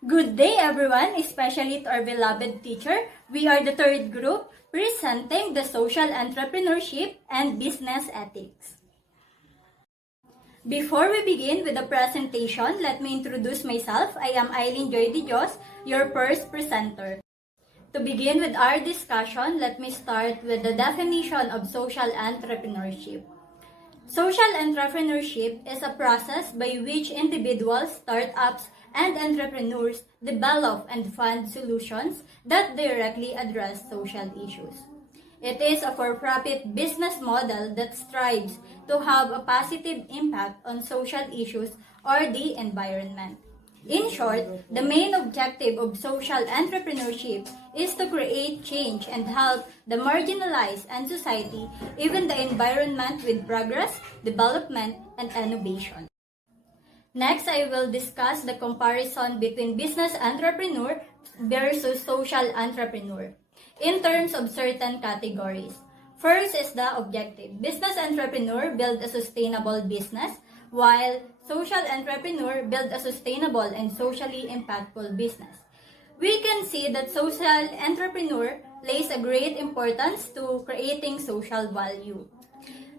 Good day everyone, especially to our beloved teacher. We are the third group presenting the social entrepreneurship and business ethics. Before we begin with the presentation, let me introduce myself. I am Ailyn Joy D, your first presenter. To begin with our discussion, let me start with the definition of social entrepreneurship. Social entrepreneurship is a process by which individuals, startups, and entrepreneurs develop and fund solutions that directly address social issues. It is a for-profit business model that strives to have a positive impact on social issues or the environment. In short, the main objective of social entrepreneurship is to create change and help the marginalized and society, even the environment, with progress, development, and innovation. Next, I will discuss the comparison between business entrepreneur versus social entrepreneur in terms of certain categories. First is the objective. Business entrepreneur build a sustainable business, while social entrepreneur build a sustainable and socially impactful business. We can see that social entrepreneur plays a great importance to creating social value.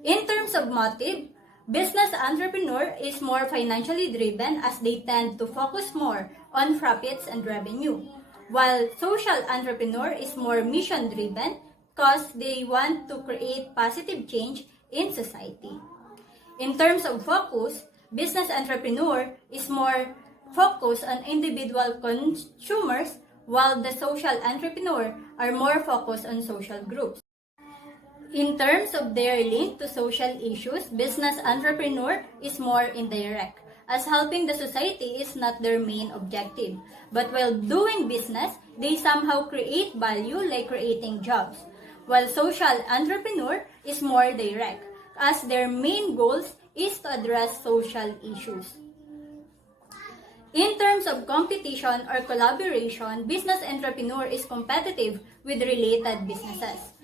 In terms of motive, business entrepreneur is more financially driven as they tend to focus more on profits and revenue, while social entrepreneur is more mission driven because they want to create positive change in society. In terms of focus, business entrepreneur is more focused on individual consumers, while the social entrepreneur are more focused on social groups. In terms of their link to social issues, business entrepreneur is more indirect, as helping the society is not their main objective. But while doing business, they somehow create value like creating jobs, while social entrepreneur is more direct, as their main goals is to address social issues. In terms of competition or collaboration, business entrepreneur is competitive with related businesses.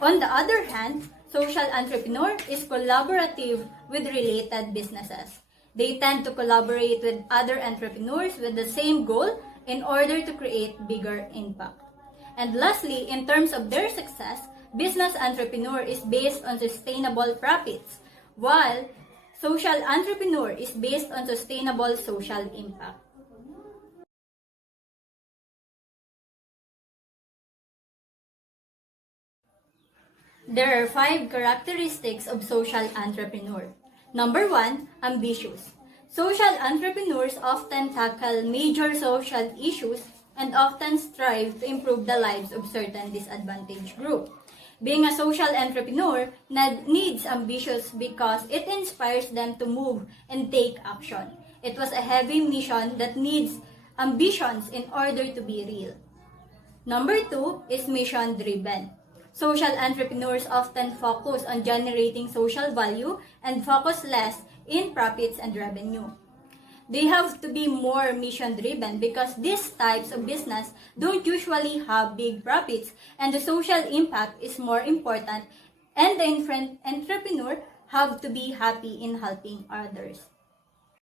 On the other hand, social entrepreneur is collaborative with related businesses. They tend to collaborate with other entrepreneurs with the same goal in order to create bigger impact. And lastly, in terms of their success, business entrepreneur is based on sustainable profits, while social entrepreneur is based on sustainable social impact. There are 5 characteristics of social entrepreneur. Number 1, ambitious. Social entrepreneurs often tackle major social issues and often strive to improve the lives of certain disadvantaged groups. Being a social entrepreneur needs ambitious because it inspires them to move and take action. It was a heavy mission that needs ambitions in order to be real. Number 2 is mission-driven. Social entrepreneurs often focus on generating social value and focus less in profits and revenue. They have to be more mission-driven because these types of business don't usually have big profits and the social impact is more important, and the entrepreneur have to be happy in helping others.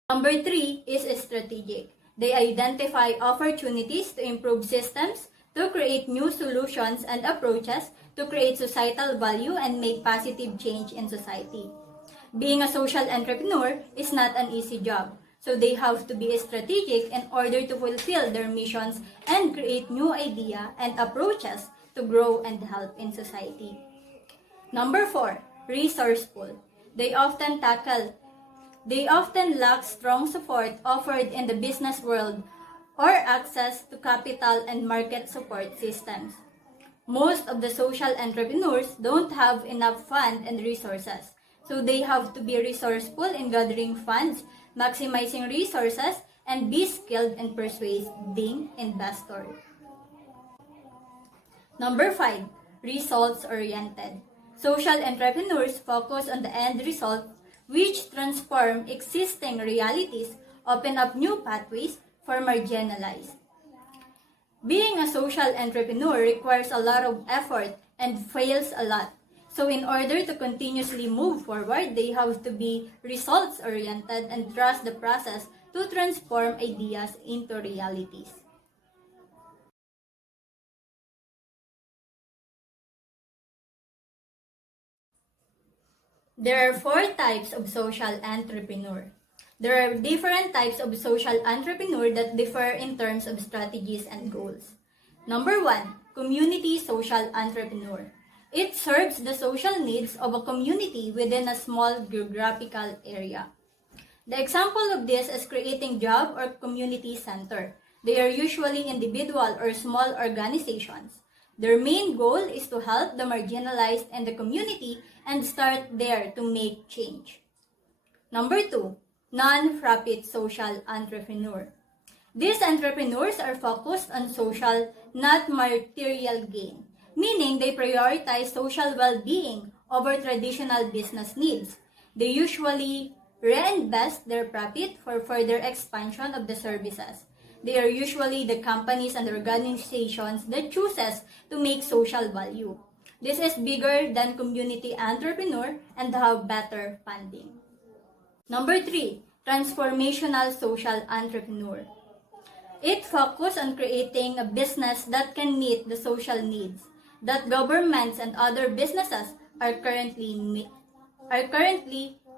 Number 3 is strategic. They identify opportunities to improve systems, to create new solutions and approaches, to create societal value and make positive change in society. Being a social entrepreneur is not an easy job. So they have to be strategic in order to fulfill their missions and create new ideas and approaches to grow and help in society. Number 4, resourceful. They often lack strong support offered in the business world or access to capital and market support systems. Most of the social entrepreneurs don't have enough funds and resources. So they have to be resourceful in gathering funds, maximizing resources, and be skilled in persuading investors. Number 5, results-oriented. Social entrepreneurs focus on the end result, which transform existing realities, open up new pathways for marginalized. Being a social entrepreneur requires a lot of effort and fails a lot. So in order to continuously move forward, they have to be results-oriented and trust the process to transform ideas into realities. There are 4 types of social entrepreneur. There are different types of social entrepreneur that differ in terms of strategies and goals. Number 1, community social entrepreneur. It serves the social needs of a community within a small geographical area. The example of this is creating job or community center. They are usually individual or small organizations. Their main goal is to help the marginalized in the community and start there to make change. Number 2, non-profit social entrepreneur. These entrepreneurs are focused on social, not material gain, meaning they prioritize social well-being over traditional business needs. They usually reinvest their profit for further expansion of the services. They are usually the companies and organizations that chooses to make social value. This is bigger than community entrepreneur and have better funding. Number 3, transformational social entrepreneur. It focuses on creating a business that can meet the social needs that governments and other businesses are currently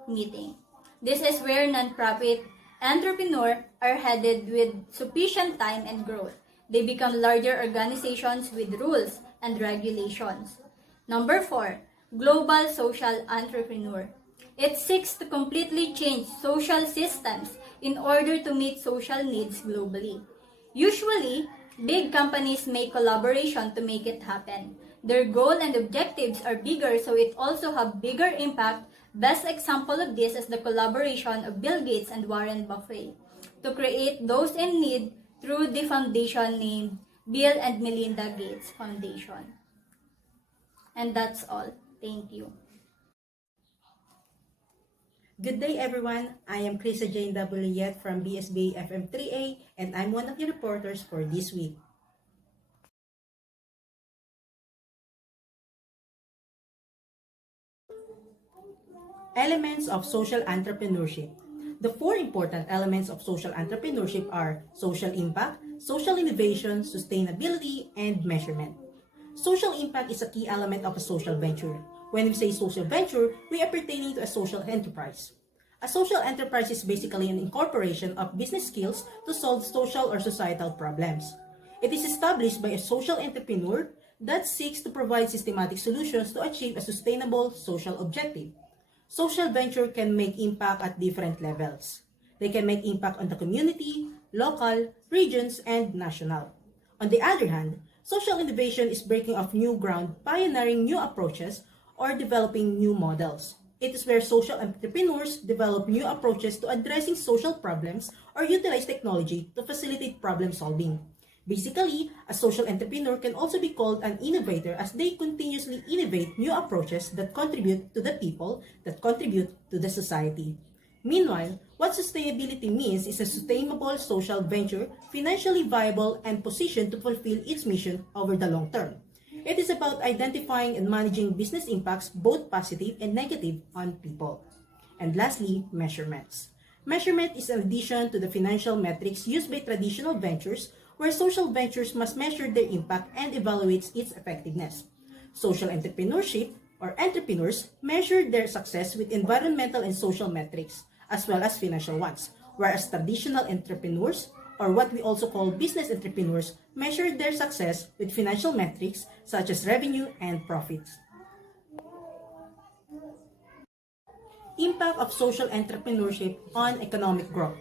meeting. This is where non-profit entrepreneurs are headed with sufficient time and growth. They become larger organizations with rules and regulations. Number 4, global social entrepreneur. It seeks to completely change social systems in order to meet social needs globally. Usually, big companies make collaboration to make it happen. Their goal and objectives are bigger, so it also have bigger impact. Best example of this is the collaboration of Bill Gates and Warren Buffett to create those in need through the foundation named Bill and Melinda Gates Foundation. And that's all. Thank you. Good day everyone, I am Chrissa Jane W from BSBA-FM 3A and I'm one of your reporters for this week. Elements of social entrepreneurship. The 4 important elements of social entrepreneurship are social impact, social innovation, sustainability, and measurement. Social impact is a key element of a social venture. When we say social venture, we are pertaining to a social enterprise. A social enterprise is basically an incorporation of business skills to solve social or societal problems. It is established by a social entrepreneur that seeks to provide systematic solutions to achieve a sustainable social objective. Social venture can make impact at different levels. They can make impact on the community, local, regions, and national. On the other hand, social innovation is breaking off new ground, pioneering new approaches, or developing new models. It is where social entrepreneurs develop new approaches to addressing social problems or utilize technology to facilitate problem solving. Basically, a social entrepreneur can also be called an innovator as they continuously innovate new approaches that contribute to the people, that contribute to the society. Meanwhile, what sustainability means is a sustainable social venture, financially viable and positioned to fulfill its mission over the long term. It is about identifying and managing business impacts, both positive and negative, on people. And lastly, measurements. Measurement is an addition to the financial metrics used by traditional ventures, where social ventures must measure their impact and evaluate its effectiveness. Social entrepreneurship, or entrepreneurs, measure their success with environmental and social metrics, as well as financial ones, whereas traditional entrepreneurs, or what we also call business entrepreneurs, measure their success with financial metrics such as revenue and profits. Impact of social entrepreneurship on economic growth.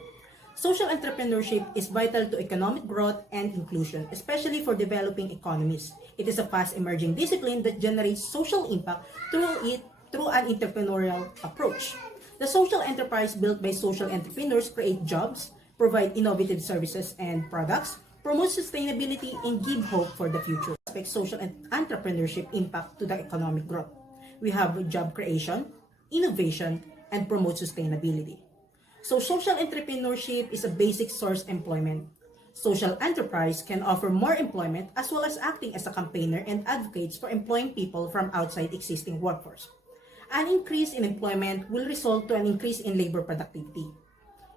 Social entrepreneurship is vital to economic growth and inclusion, especially for developing economies. It is a fast-emerging discipline that generates social impact through an entrepreneurial approach. The social enterprise built by social entrepreneurs create jobs, provide innovative services and products, promote sustainability, and give hope for the future. Expect social entrepreneurship impact to the economic growth. We have job creation, innovation, and promote sustainability. So social entrepreneurship is a basic source employment. Social enterprise can offer more employment as well as acting as a campaigner and advocates for employing people from outside existing workforce. An increase in employment will result to an increase in labor productivity.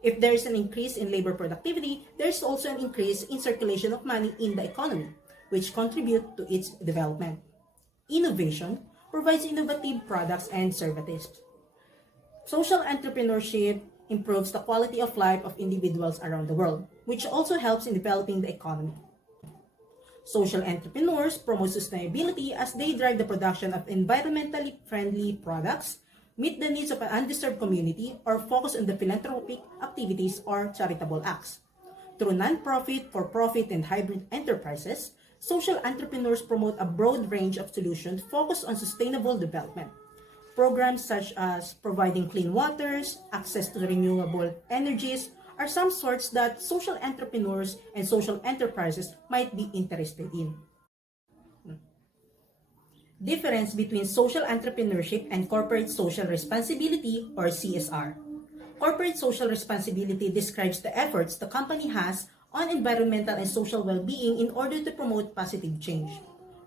If there is an increase in labor productivity, there is also an increase in circulation of money in the economy, which contribute to its development. Innovation provides innovative products and services. Social entrepreneurship improves the quality of life of individuals around the world, which also helps in developing the economy. Social entrepreneurs promote sustainability as they drive the production of environmentally friendly products, meet the needs of an undisturbed community, or focus on the philanthropic activities or charitable acts. Through non-profit, for-profit, and hybrid enterprises, social entrepreneurs promote a broad range of solutions focused on sustainable development. Programs such as providing clean waters, access to renewable energies, are some sorts that social entrepreneurs and social enterprises might be interested in. Difference between social entrepreneurship and corporate social responsibility, or CSR. Corporate social responsibility describes the efforts the company has on environmental and social well-being in order to promote positive change.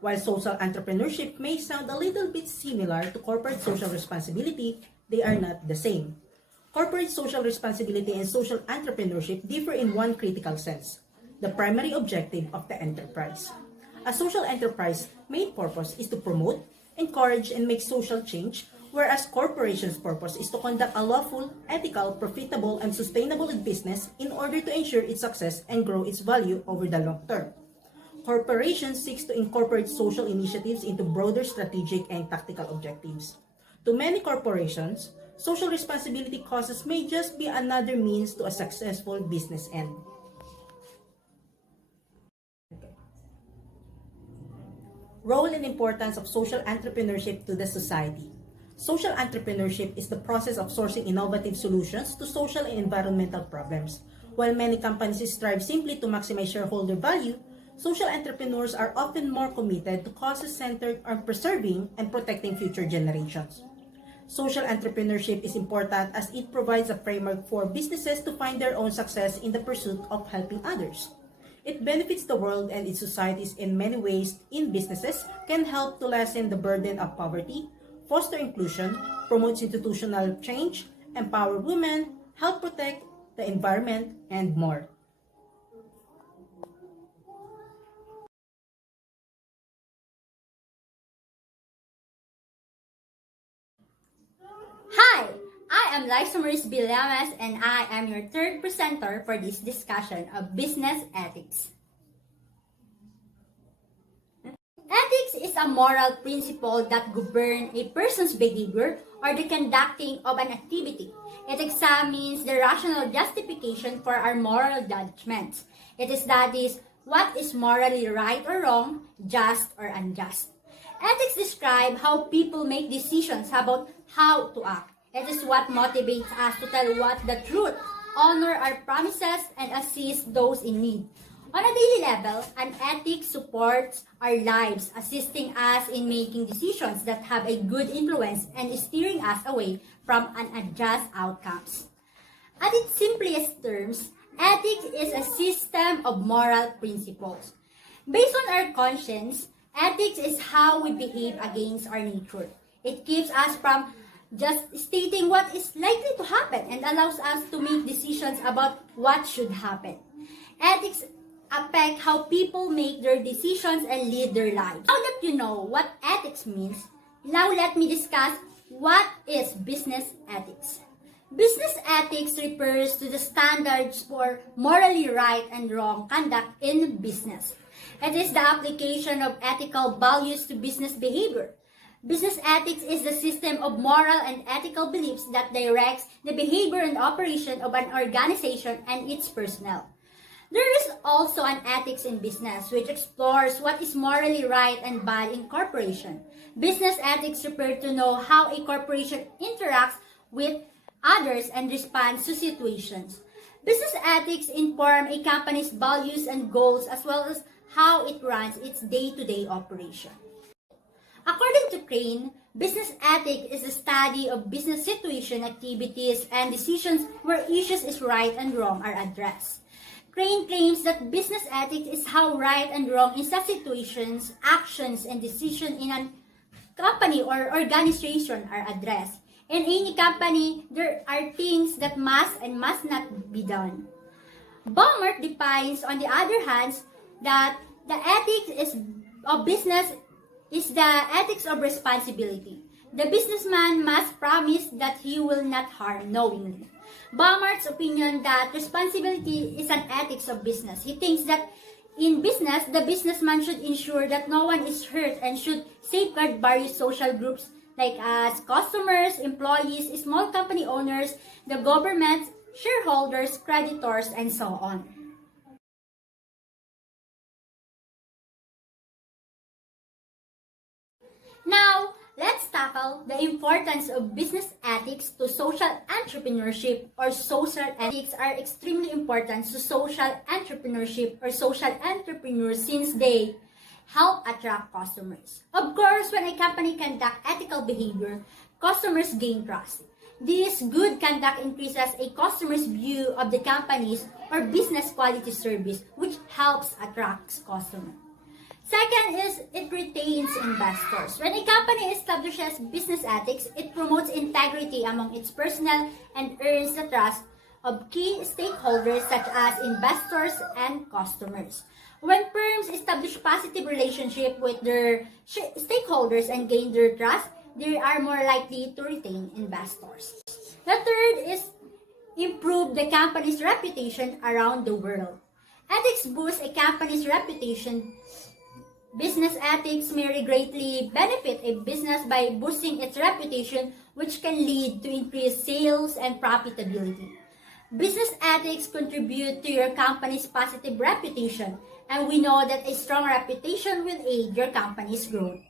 While social entrepreneurship may sound a little bit similar to corporate social responsibility, they are not the same. Corporate social responsibility and social entrepreneurship differ in one critical sense: the primary objective of the enterprise. A social enterprise main purpose is to promote, encourage, and make social change, whereas corporation's purpose is to conduct a lawful, ethical, profitable, and sustainable business in order to ensure its success and grow its value over the long term. Corporation seeks to incorporate social initiatives into broader strategic and tactical objectives. To many corporations, social responsibility causes may just be another means to a successful business end. Role and importance of social entrepreneurship to the society. Social entrepreneurship is the process of sourcing innovative solutions to social and environmental problems. While many companies strive simply to maximize shareholder value, social entrepreneurs are often more committed to causes centered on preserving and protecting future generations. Social entrepreneurship is important as it provides a framework for businesses to find their own success in the pursuit of helping others. It benefits the world and its societies in many ways. In businesses, can help to lessen the burden of poverty, foster inclusion, promotes institutional change, empower women, help protect the environment, and more. Hi, I am Laiza Llames, and I am your third presenter for this discussion of business ethics. Ethics is a moral principle that governs a person's behavior or the conducting of an activity. It examines the rational justification for our moral judgments. It is that is what is morally right or wrong, just or unjust. Ethics describe how people make decisions about how to act. It is what motivates us to tell what the truth, honor our promises, and assist those in need. On a daily level, an ethic supports our lives, assisting us in making decisions that have a good influence and steering us away from unjust outcomes. At its simplest terms, ethics is a system of moral principles. Based on our conscience, ethics is how we behave against our nature. It keeps us from just stating what is likely to happen and allows us to make decisions about what should happen. Ethics affect how people make their decisions and lead their lives. Now that you know what ethics means, now let me discuss what is business ethics. Business ethics refers to the standards for morally right and wrong conduct in business. It is the application of ethical values to business behavior. Business ethics is the system of moral and ethical beliefs that directs the behavior and operation of an organization and its personnel. There is also an ethics in business, which explores what is morally right and bad in corporation. Business ethics refer to know how a corporation interacts with others and responds to situations. Business ethics inform a company's values and goals as well as how it runs its day-to-day operation. According to Crane, business ethics is the study of business situation, activities, and decisions where issues is right and wrong are addressed. Crane claims that business ethics is how right and wrong in such situations, actions, and decisions in a company or organization are addressed. In any company, there are things that must and must not be done. Baumert defines, on the other hand, that the ethics of business is the ethics of responsibility. The businessman must promise that he will not harm knowingly. Baumert's opinion that responsibility is an ethics of business. He thinks that in business, the businessman should ensure that no one is hurt and should safeguard various social groups like as customers, employees, small company owners, the government, shareholders, creditors, and so on. Now, let's tackle the importance of business ethics to social entrepreneurship, or social ethics are extremely important to social entrepreneurship or social entrepreneurs since they help attract customers. Of course, when a company conducts ethical behavior, customers gain trust. This good conduct increases a customer's view of the company's or business quality service, which helps attract customers. Second is it retains investors. When a company establishes business ethics, it promotes integrity among its personnel and earns the trust of key stakeholders such as investors and customers. When firms establish positive relationship with their stakeholders and gain their trust, they are more likely to retain investors. The third is improve the company's reputation around the world. Ethics boosts a company's reputation. Business ethics may greatly benefit a business by boosting its reputation, which can lead to increased sales and profitability. Business ethics contribute to your company's positive reputation, and we know that a strong reputation will aid your company's growth.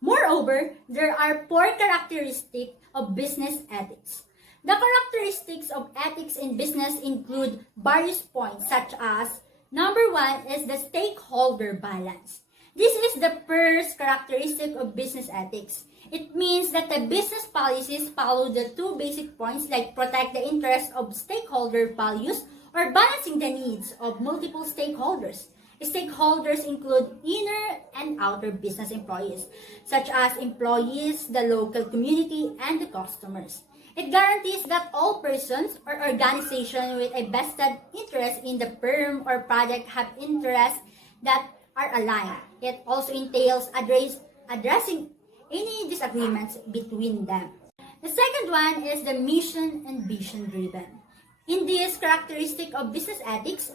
Moreover, there are four characteristics of business ethics. The characteristics of ethics in business include various points such as, number one is the stakeholder balance. This is the first characteristic of business ethics. It means that the business policies follow the two basic points like protect the interests of stakeholder values or balancing the needs of multiple stakeholders. Stakeholders include inner and outer business employees, such as employees, the local community, and the customers. It guarantees that all persons or organizations with a vested interest in the firm or project have interests that are aligned. It also entails addressing any disagreements between them. The second one is the mission and vision driven. In this characteristic of business ethics,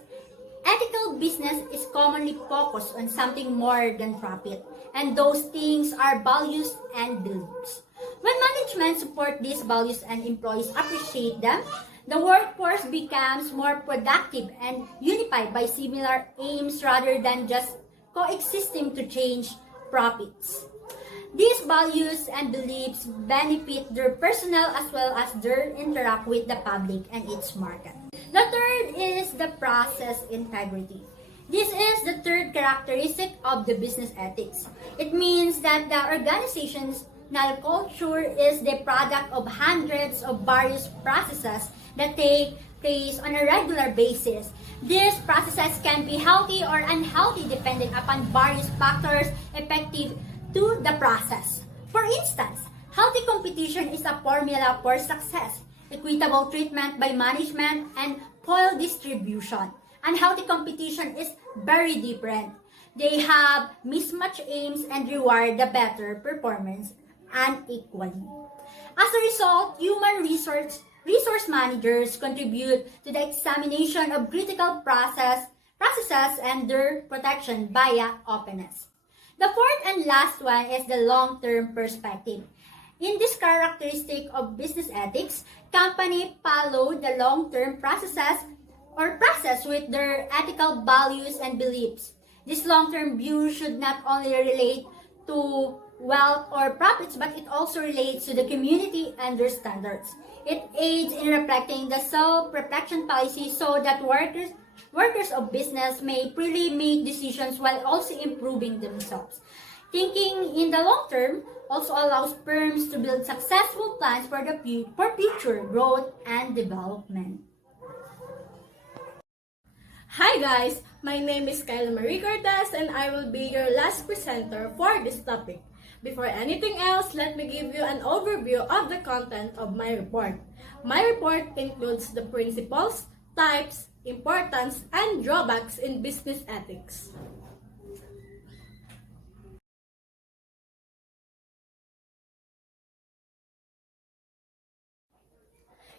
ethical business is commonly focused on something more than profit, and those things are values and beliefs. When management support these values and employees appreciate them, the workforce becomes more productive and unified by similar aims rather than just coexisting to change profits. These values and beliefs benefit their personnel as well as their interact with the public and its market. The third is the process integrity. This is the third characteristic of the business ethics. It means that the organization's culture is the product of hundreds of various processes that take place on a regular basis. These processes can be healthy or unhealthy depending upon various factors effective to the process. For instance, healthy competition is a formula for success. Equitable treatment by management and foil distribution. Unhealthy competition is very different. They have mismatched aims and reward the better performance unequally. As a result, human resource managers contribute to the examination of critical processes and their protection via openness. The fourth and last one is the long-term perspective. In this characteristic of business ethics, companies follow the long-term process with their ethical values and beliefs. This long-term view should not only relate to wealth or profits, but it also relates to the community and their standards. It aids in reflecting the self-reflection policy so that workers of business may freely make decisions while also improving themselves. Thinking in the long term also allows firms to build successful plans for future growth and development. Hi guys! My name is Kyla Cortez and I will be your last presenter for this topic. Before anything else, let me give you an overview of the content of my report. My report includes the principles, types, importance, and drawbacks in business ethics.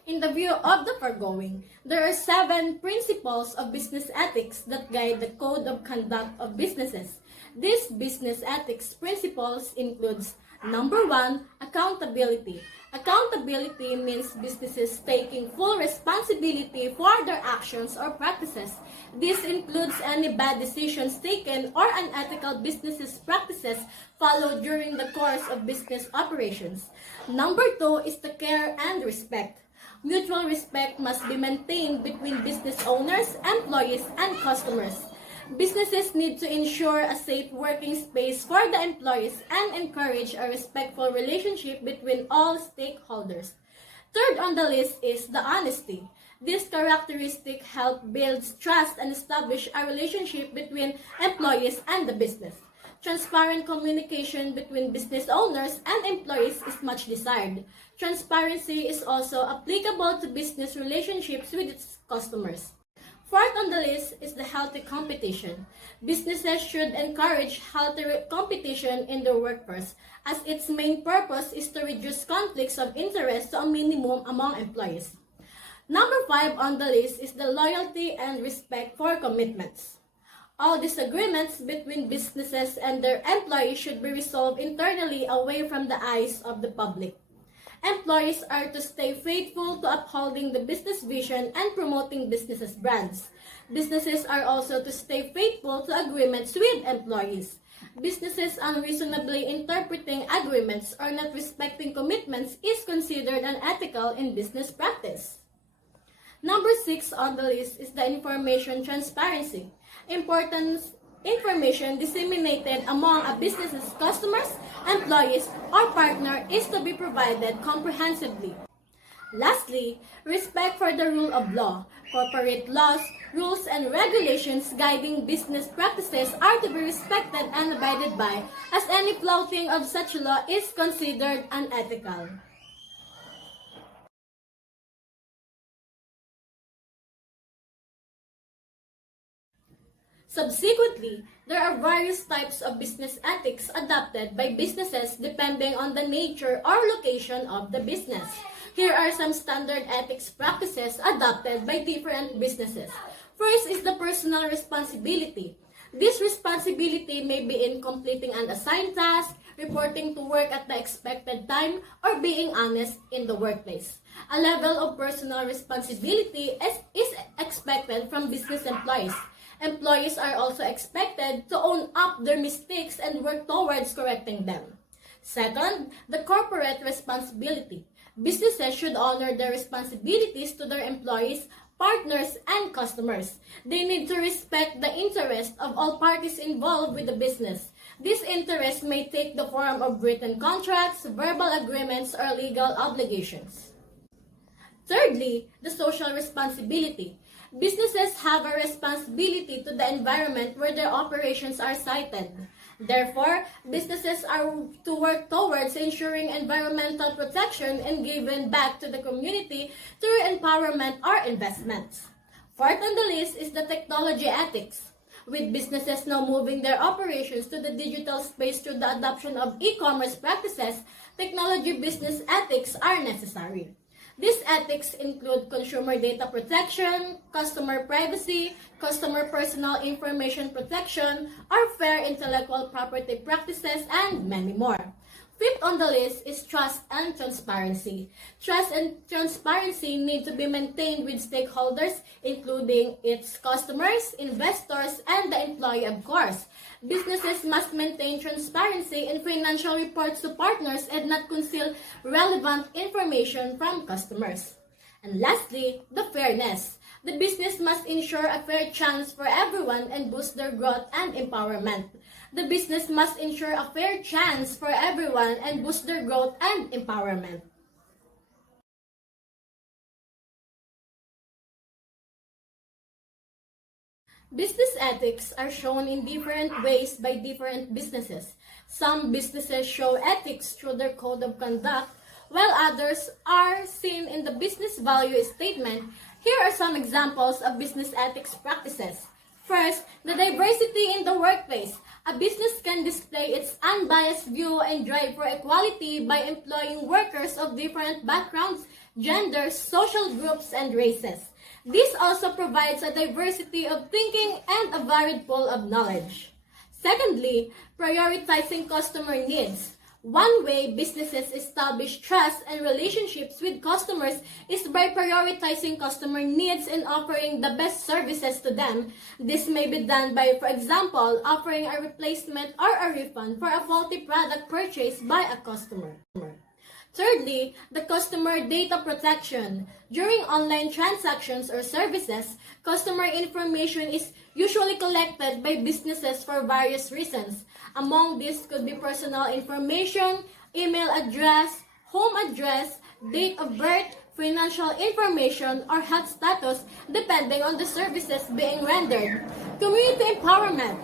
In the view of the foregoing, there are 7 principles of business ethics that guide the code of conduct of businesses. These business ethics principles includes number 1, accountability. Accountability means businesses taking full responsibility for their actions or practices. This includes any bad decisions taken or unethical business practices followed during the course of business operations. Number 2 is the care and respect. Mutual respect must be maintained between business owners, employees, and customers. Businesses need to ensure a safe working space for the employees and encourage a respectful relationship between all stakeholders. Third on the list is the honesty. This characteristic helps build trust and establish a relationship between employees and the business. Transparent communication between business owners and employees is much desired. Transparency is also applicable to business relationships with its customers. Fourth on the list is the healthy competition. Businesses should encourage healthy competition in their workforce, as its main purpose is to reduce conflicts of interest to a minimum among employees. Number 5 on the list is the loyalty and respect for commitments. All disagreements between businesses and their employees should be resolved internally away from the eyes of the public. Employees are to stay faithful to upholding the business vision and promoting businesses' brands. Businesses are also to stay faithful to agreements with employees. Businesses unreasonably interpreting agreements or not respecting commitments is considered unethical in business practice. Number 6 on the list is the information transparency. Information disseminated among a business's customers, employees, or partner is to be provided comprehensively. Lastly, respect for the rule of law. Corporate laws, rules, and regulations guiding business practices are to be respected and abided by, as any flouting of such law is considered unethical. Subsequently, there are various types of business ethics adopted by businesses depending on the nature or location of the business. Here are some standard ethics practices adopted by different businesses. First is the personal responsibility. This responsibility may be in completing an assigned task, reporting to work at the expected time, or being honest in the workplace. A level of personal responsibility is expected from business employees. Employees are also expected to own up their mistakes and work towards correcting them. Second, the corporate responsibility. Businesses should honor their responsibilities to their employees, partners, and customers. They need to respect the interest of all parties involved with the business. This interest may take the form of written contracts, verbal agreements, or legal obligations. Thirdly, the social responsibility. Businesses have a responsibility to the environment where their operations are sited. Therefore, businesses are to work towards ensuring environmental protection and giving back to the community through empowerment or investments. Fourth on the list is the technology ethics. With businesses now moving their operations to the digital space through the adoption of e-commerce practices, technology business ethics are necessary. These ethics include consumer data protection, customer privacy, customer personal information protection, or fair intellectual property practices, and many more. Fifth on the list is trust and transparency. Trust and transparency need to be maintained with stakeholders, including its customers, investors, and the employee, of course. Businesses must maintain transparency in financial reports to partners and not conceal relevant information from customers. And lastly, the fairness. The business must ensure a fair chance for everyone and boost their growth and empowerment. The business must ensure a fair chance for everyone and boost their growth and empowerment. Business ethics are shown in different ways by different businesses. Some businesses show ethics through their code of conduct, while others are seen in the business value statement. Here are some examples of business ethics practices. First, the diversity in the workplace. A business can display its unbiased view and drive for equality by employing workers of different backgrounds, genders, social groups, and races. This also provides a diversity of thinking and a varied pool of knowledge. Secondly, prioritizing customer needs. One way businesses establish trust and relationships with customers is by prioritizing customer needs and offering the best services to them. This may be done by, for example, offering a replacement or a refund for a faulty product purchased by a customer. Thirdly, the customer data protection. During online transactions or services, customer information is usually collected by businesses for various reasons. Among these could be personal information, email address, home address, date of birth, financial information, or health status depending on the services being rendered. Community empowerment.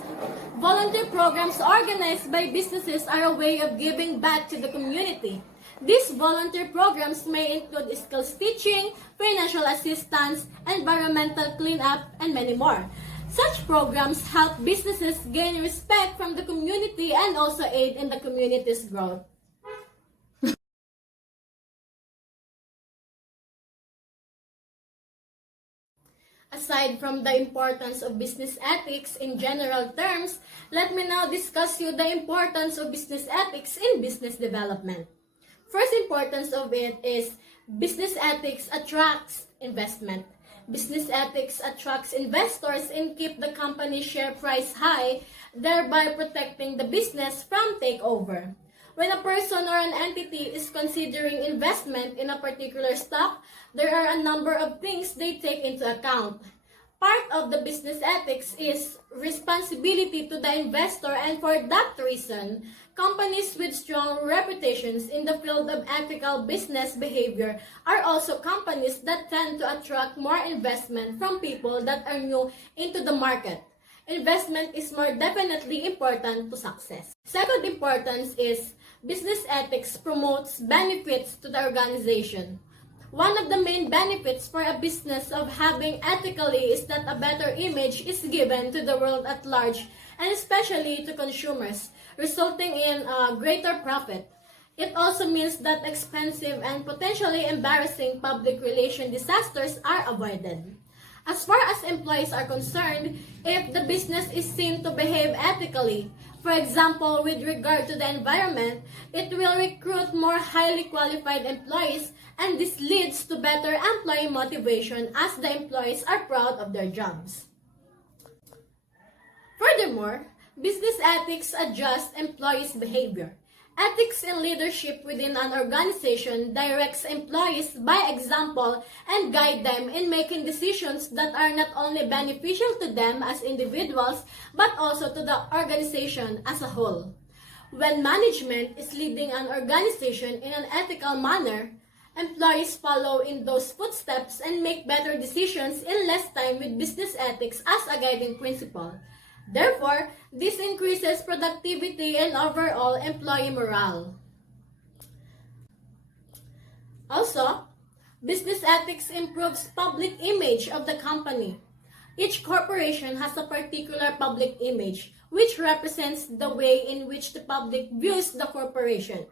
Volunteer programs organized by businesses are a way of giving back to the community. These volunteer programs may include skills teaching, financial assistance, environmental cleanup, and many more. Such programs help businesses gain respect from the community and also aid in the community's growth. Aside from the importance of business ethics in general terms, let me now discuss you the importance of business ethics in business development. First importance of it is business ethics attracts investment. Business ethics attracts investors and keep the company's share price high, thereby protecting the business from takeover. When a person or an entity is considering investment in a particular stock, there are a number of things they take into account. Part of the business ethics is responsibility to the investor, and for that reason, companies with strong reputations in the field of ethical business behavior are also companies that tend to attract more investment from people that are new into the market. Investment is more definitely important to success. Second importance is business ethics promotes benefits to the organization. One of the main benefits for a business of having ethically is that a better image is given to the world at large and especially to consumers, resulting in greater profit. It also means that expensive and potentially embarrassing public relation disasters are avoided. As far as employees are concerned, if the business is seen to behave ethically, for example, with regard to the environment, it will recruit more highly qualified employees, and this leads to better employee motivation as the employees are proud of their jobs. Furthermore, business ethics adjust employees' behavior. Ethics in leadership within an organization directs employees by example and guide them in making decisions that are not only beneficial to them as individuals but also to the organization as a whole. When management is leading an organization in an ethical manner, employees follow in those footsteps and make better decisions in less time with business ethics as a guiding principle. Therefore, this increases productivity and overall employee morale. Also, business ethics improves public image of the company. Each corporation has a particular public image, which represents the way in which the public views the corporation.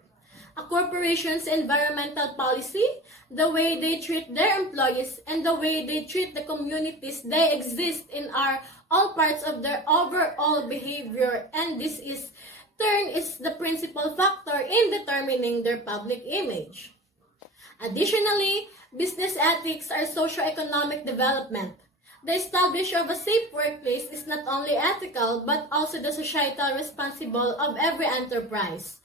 A corporation's environmental policy, the way they treat their employees, and the way they treat the communities they exist in are all parts of their overall behavior, and this is the principal factor in determining their public image. Additionally, business ethics are socio-economic development. The establishment of a safe workplace is not only ethical but also the societal responsible of every enterprise.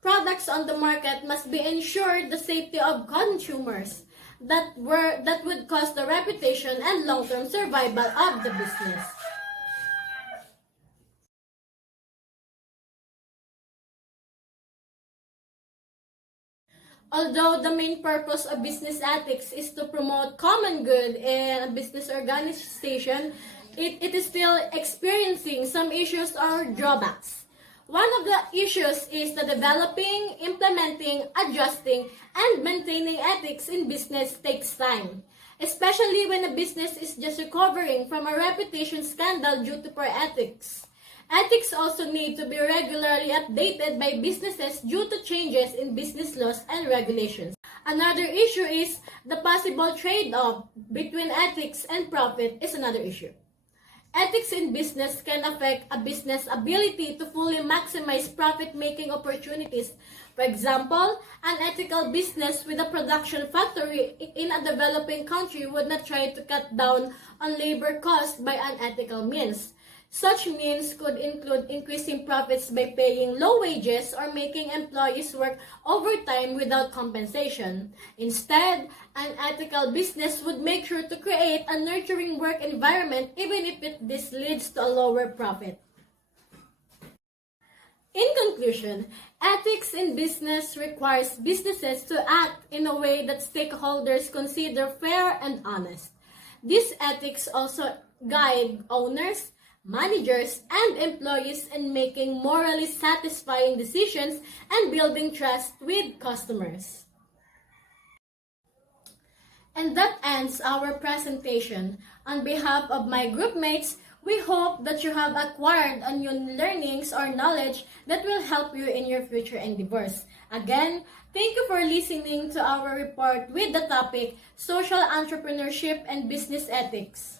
Products on the market must be ensured the safety of consumers that would cause the reputation and long-term survival of the business. Although the main purpose of business ethics is to promote common good in a business organization, it is still experiencing some issues or drawbacks. One of the issues is the developing, implementing, adjusting, and maintaining ethics in business takes time, especially when a business is just recovering from a reputation scandal due to poor ethics. Ethics also need to be regularly updated by businesses due to changes in business laws and regulations. Another issue is the possible trade-off between ethics and profit is another issue. Ethics in business can affect a business' ability to fully maximize profit-making opportunities. For example, an ethical business with a production factory in a developing country would not try to cut down on labor costs by unethical means. Such means could include increasing profits by paying low wages or making employees work overtime without compensation. Instead, an ethical business would make sure to create a nurturing work environment even if this leads to a lower profit. In conclusion, ethics in business requires businesses to act in a way that stakeholders consider fair and honest. These ethics also guide owners, managers, and employees in making morally satisfying decisions and building trust with customers. And that ends our presentation. On behalf of my group mates, we hope that you have acquired a new learnings or knowledge that will help you in your future endeavors. Again, thank you for listening to our report with the topic Social Entrepreneurship and Business Ethics.